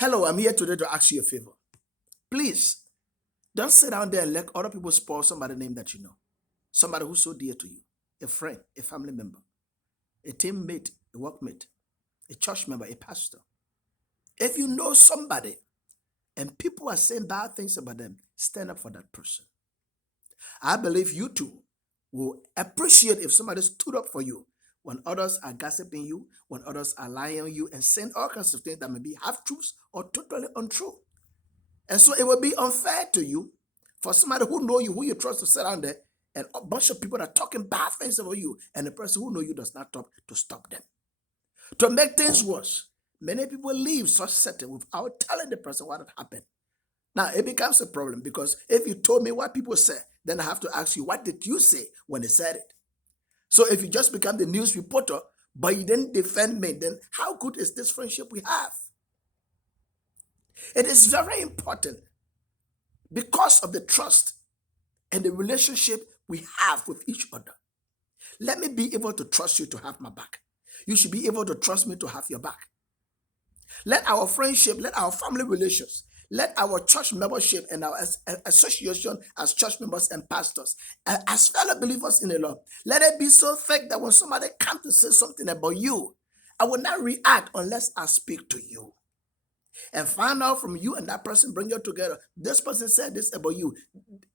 Hello, I'm here today to ask you a favor. Please, don't sit down there and let other people spoil somebody's name that you know. Somebody who's so dear to you. A friend, a family member, a teammate, a workmate, a church member, a pastor. If you know somebody and people are saying bad things about them, stand up for that person. I believe you too will appreciate if somebody stood up for you when others are gossiping you, when others are lying on you and saying all kinds of things that may be half truths or totally untrue. And so it will be unfair to you for somebody who know you, who you trust to sit down there, and a bunch of people are talking bad things about you, and the person who know you does not talk to stop them. To make things worse, many people leave such setting without telling the person what had happened. Now it becomes a problem because if you told me what people said, then I have to ask you, what did you say when they said it? So if you just become the news reporter, but you didn't defend me, then how good is this friendship we have? It is very important because of the trust and the relationship we have with each other. Let me be able to trust you to have my back. You should be able to trust me to have your back. Let our friendship, let our family relations, let our church membership and our association as church members and pastors, as fellow believers in the Lord, let it be so thick that when somebody comes to say something about you, I will not react unless I speak to you. And find out from you and that person, bring you together. This person said this about you.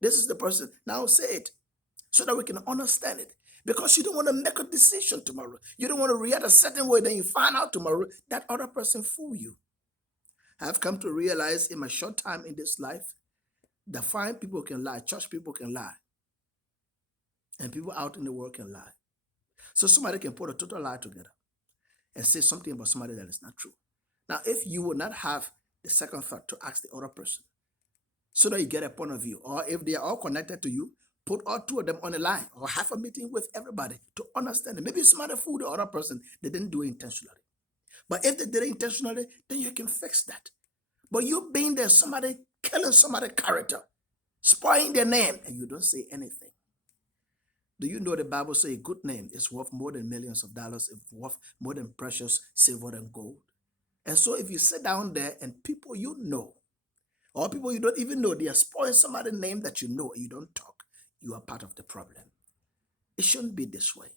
This is the person. Now say it so that we can understand it. Because you don't want to make a decision tomorrow. You don't want to react a certain way. Then you find out tomorrow that other person fooled you. I have come to realize in my short time in this life that fine people can lie, church people can lie, and people out in the world can lie. So somebody can put a total lie together and say something about somebody that is not true. Now, if you would not have the second thought to ask the other person so that you get a point of view, or if they are all connected to you, put all two of them on a line or have a meeting with everybody to understand it. Maybe somebody fooled the other person, they didn't do it intentionally. But if they did it intentionally, then you can fix that. But you being there, somebody killing somebody's character, spoiling their name, and you don't say anything. Do you know the Bible says a good name is worth more than millions of dollars, it's worth more than precious silver and gold? And so if you sit down there and people you know, or people you don't even know, they are spoiling somebody's name that you know and you don't talk, you are part of the problem. It shouldn't be this way.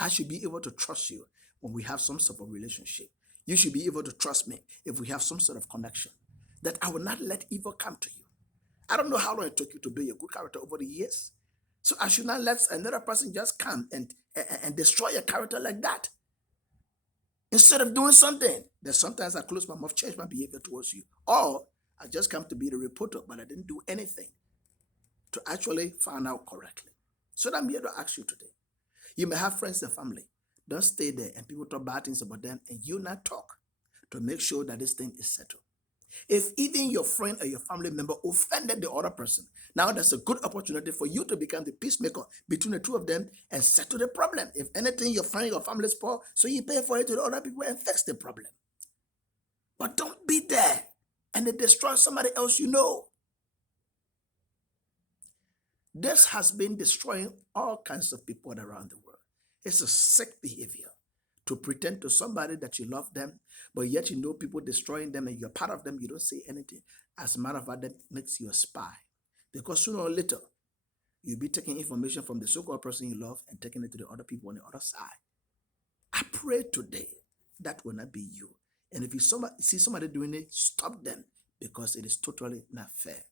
I should be able to trust you when we have some sort of relationship. You should be able to trust me if we have some sort of connection, that I will not let evil come to you. I don't know how long it took you to build a good character over the years. So I should not let another person just come and destroy your character like that. Instead of doing something, then sometimes I close my mouth, change my behavior towards you. Or I just come to be the reporter, but I didn't do anything to actually find out correctly. So I'm here to ask you today. You may have friends and family. Don't stay there and people talk bad things about them and you not talk to make sure that this thing is settled. If even your friend or your family member offended the other person, now there's a good opportunity for you to become the peacemaker between the two of them and settle the problem. If anything, your friend or family spoil, so you pay for it to the other people and fix the problem. But don't be there and it destroys somebody else you know. This has been destroying all kinds of people around the world. It's a sick behavior to pretend to somebody that you love them, but yet you know people destroying them and you're part of them, you don't say anything. As a matter of fact, that makes you a spy. Because sooner or later, you'll be taking information from the so-called person you love and taking it to the other people on the other side. I pray today that will not be you. And if you see somebody doing it, stop them because it is totally not fair.